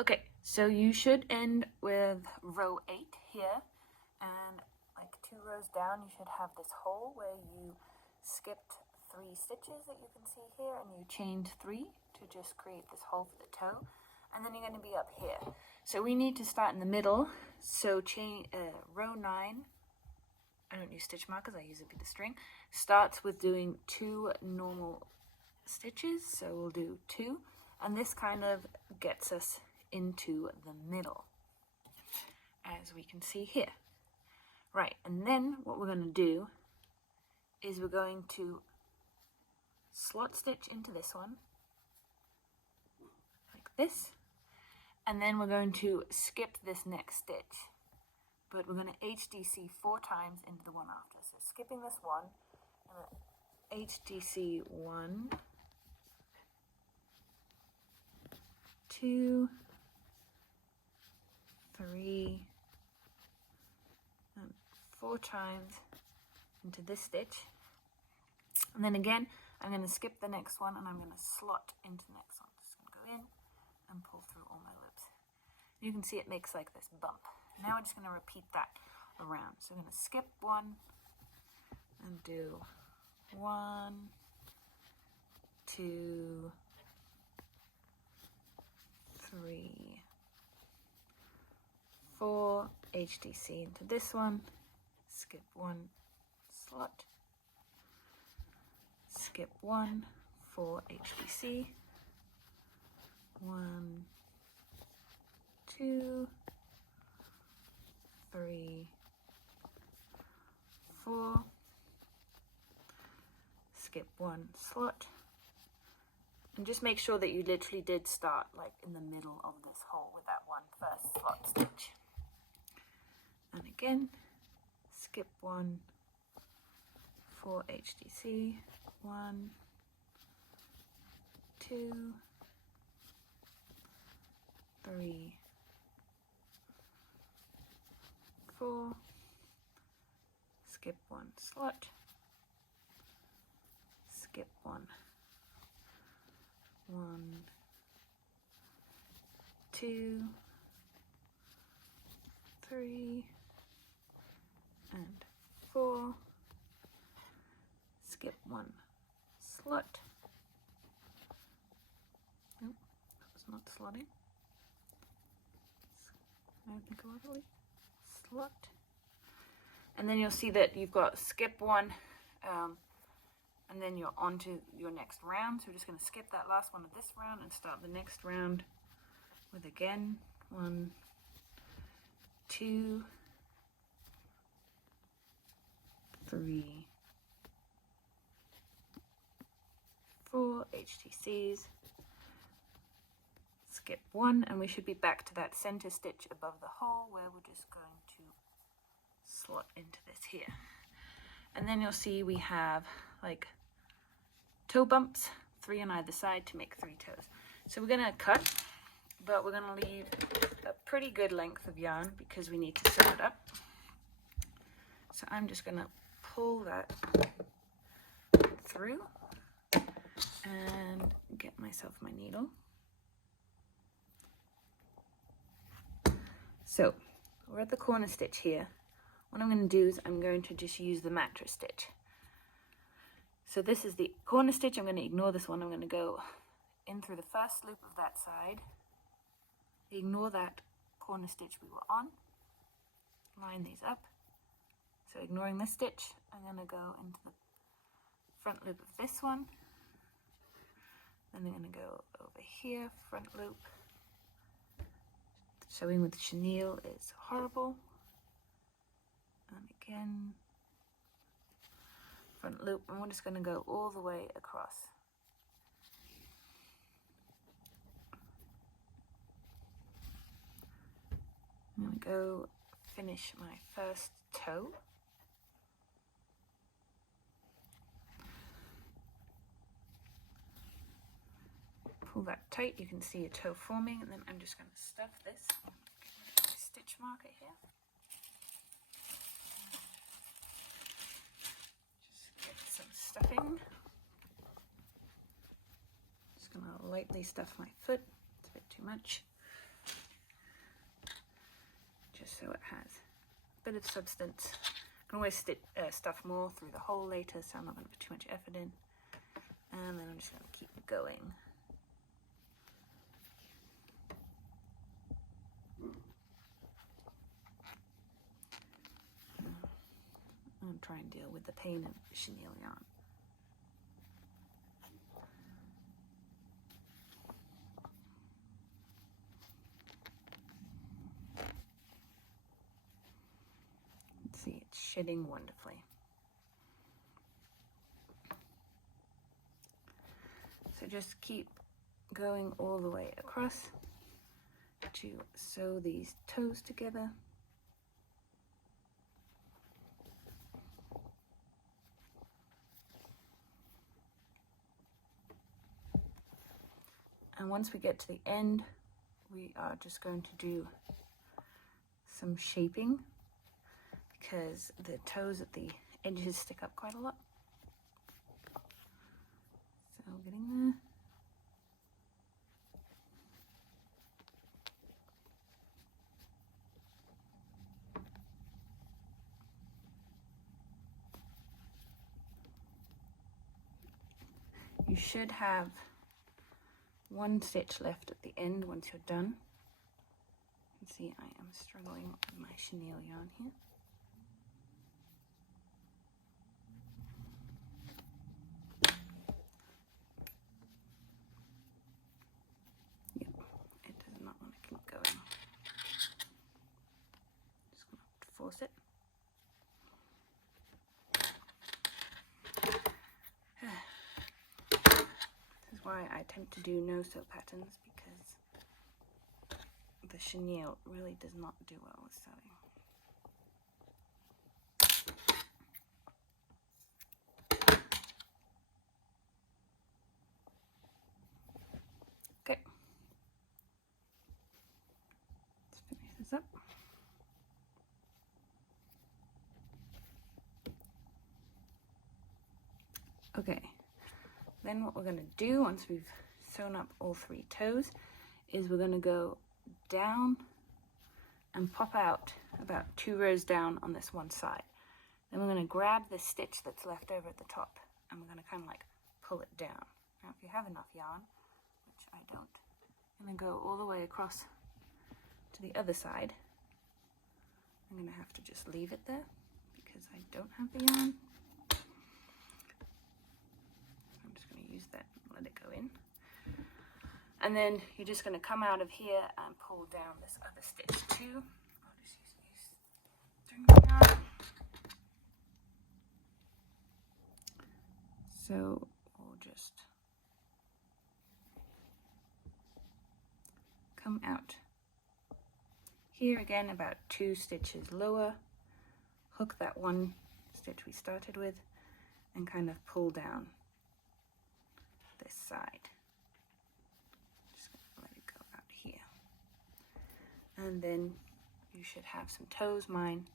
Okay, so you should end with row 8 here, and like 2 rows down you should have this hole where you skipped 3 stitches that you can see here, and you chained 3 to just create this hole for the toe, and then you're going to be up here. So we need to start in the middle, so chain row 9, I don't use stitch markers, I use a bit of string, starts with doing 2 normal stitches, so we'll do 2, and this kind of gets us into the middle, as we can see here. Right, and then what we're going to do is we're going to slot stitch into this one, like this, and then we're going to skip this next stitch, but we're going to HDC 4 times into the one after. So skipping this one, and HDC 1, 2, 3, and 4 times into this stitch, and then again I'm going to skip the next one and I'm going to slot into the next one. Just going to go in and pull through all my loops. You can see it makes like this bump. Now we're just going to repeat that around. So I'm going to skip 1 and do 1, 2, 3, 4, HDC into this one, skip 1, slot, skip 1, 4, HDC, 1, 2, 3, 4, skip 1, slot, and just make sure that you literally did start like in the middle of this hole with that one first slot stitch. And again, skip 1, 4 HDC, 1, 2, 3, 4, skip 1, slot, skip 1, 1, 2, 3, and 4, skip 1, slot. Nope, that was not slotting. I think about it. Slot. And then you'll see that you've got skip 1, and then you're on to your next round. So we're just going to skip that last one of this round and start the next round with again 1, 2, 3, 4 HTCs, skip 1, and we should be back to that center stitch above the hole where we're just going to slot into this here. And then you'll see we have like toe bumps, 3 on either side to make 3 toes. So we're going to cut, but we're going to leave a pretty good length of yarn because we need to sew it up. So I'm just going to pull that through and get myself my needle. So we're at the corner stitch here. What I'm going to do is I'm going to just use the mattress stitch. So this is the corner stitch. I'm going to ignore this one. I'm going to go in through the first loop of that side, ignore that corner stitch we were on, line these up. So ignoring this stitch, I'm going to go into the front loop of this one, then I'm going to go over here, front loop. Sewing with chenille is horrible. And again, front loop, and we're just going to go all the way across. I'm going to go finish my first toe. Pull that tight, you can see a toe forming, and then I'm just going to stuff this. Get my stitch marker here. Just get some stuffing. Just going to lightly stuff my foot, it's a bit too much. so it has a bit of substance. I can always stuff more through the hole later, so I'm not going to put too much effort in. And then I'm just going to keep going. I'll try and deal with the pain of chenille yarn. See, it's shedding wonderfully. So just keep going all the way across to sew these toes together. And once we get to the end, we are just going to do some shaping, because the toes at the edges stick up quite a lot. So getting there. You should have one stitch left at the end once you're done. You can see I am struggling with my chenille yarn here. Yep, it does not want to keep going. Just going to force it. This is why I tend to do no sew patterns, because the chenille really does not do well with sewing. Okay, let's finish this up. Okay, then what we're going to do once we've sewn up all 3 toes is we're going to go down and pop out about 2 rows down on this one side. Then we're going to grab the stitch that's left over at the top, and we're going to kind of like pull it down. Now if you have enough yarn, which I don't, I'm going to go all the way across to the other side. I'm going to have to just leave it there because I don't have the yarn. I'm just going to use that and let it go in. And then you're just going to come out of here and pull down this other stitch too. I'll just use string yarn. So we'll just come out here again about 2 stitches lower, hook that one stitch we started with, and kind of pull down this side. Just gonna let it go out here. And then you should have some toes. Mine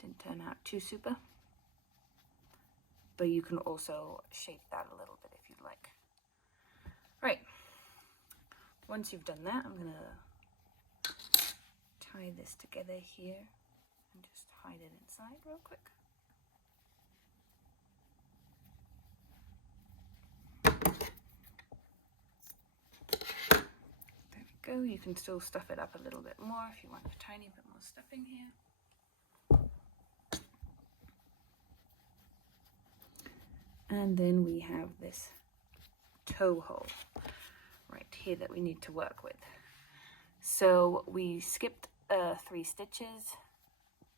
didn't turn out too super, but you can also shape that a little bit if you'd like. Right, once you've done that, I'm gonna tie this together here and just hide it inside real quick. There we go. You can still stuff it up a little bit more if you want a tiny bit more stuffing here. And then we have this toe hole right here that we need to work with. So we skipped 3 stitches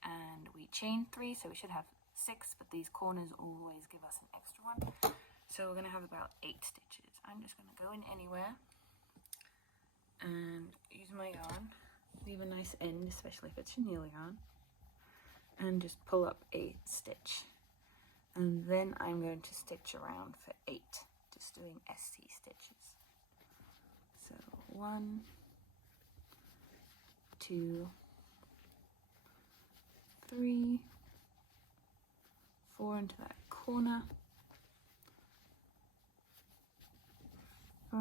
and we chained 3, so we should have 6, but these corners always give us an extra one. So we're going to have about 8 stitches. I'm just going to go in anywhere and use my yarn, leave a nice end, especially if it's chenille yarn, and just pull up a stitch. And then I'm going to stitch around for 8, just doing ST stitches. So 1, 2, 3, 4 into that corner, 5,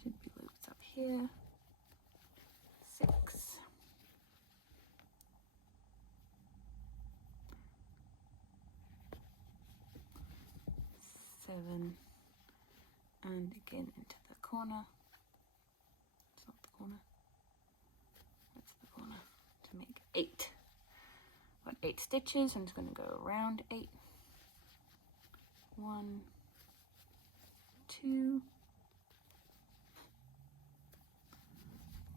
6, Should be loops up here. 6. 7. And again into the corner. It's not the corner. That's the corner. To make 8. Got 8 stitches. I'm just going to go around 8. 1, 2,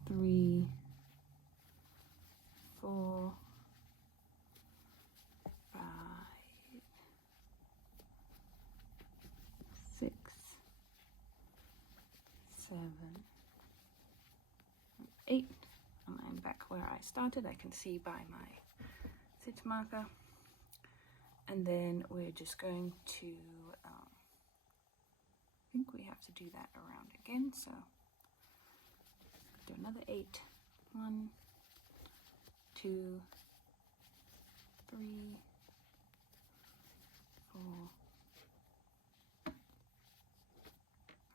3, 4, 5, 6, 7, 8, and I'm back where I started. I can see by my stitch marker, and then we're just going to I think we have to do that around again, so do another 8. 1, 2, 3, 4, 5,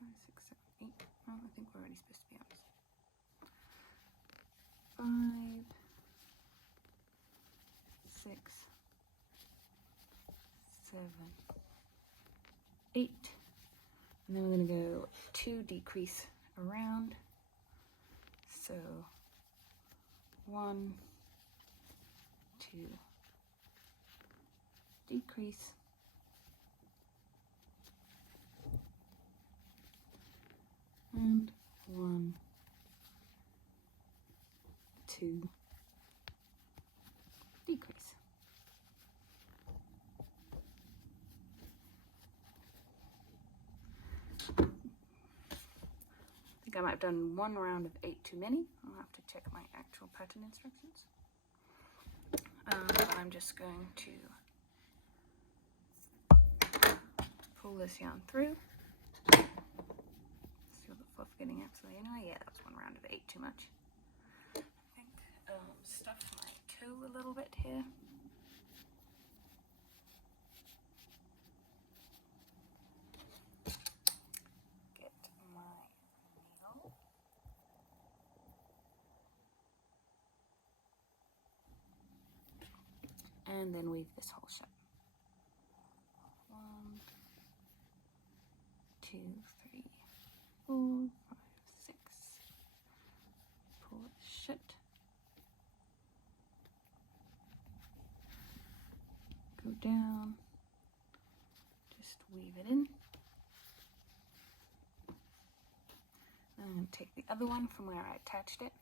6, 7, 8. Oh, I think we're already supposed to be on 5, 6, 7, 8. And then we're going to go 2 decrease around. So 1, 2, decrease. And 1, 2, decrease. I think I might have done 1 round of 8 too many. I'll have to check my actual pattern instructions. But I'm just going to pull this yarn through. See all the fluff getting absolutely anyway. Yeah, that's 1 round of 8 too much. I think stuff my toe a little bit here. Get my needle. And then weave this hole shut. 1, 2, 3, 4, 5, 6. Pull it shut. Go down. Just weave it in. And I'm going to take the other one from where I attached it.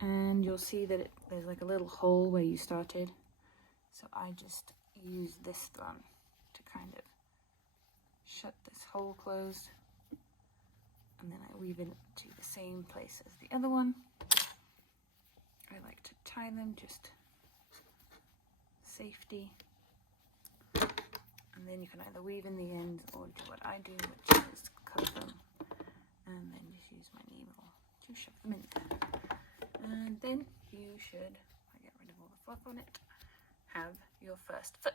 And you'll see that there's like a little hole where you started. So I just use this one to kind of shut this hole closed. And then I weave it to the same place as the other one. I like to tie them, just safety. And then you can either weave in the ends or do what I do, which is cut them and then just use my needle to shove them in there. And then you should, if I get rid of all the fluff on it, have your first foot.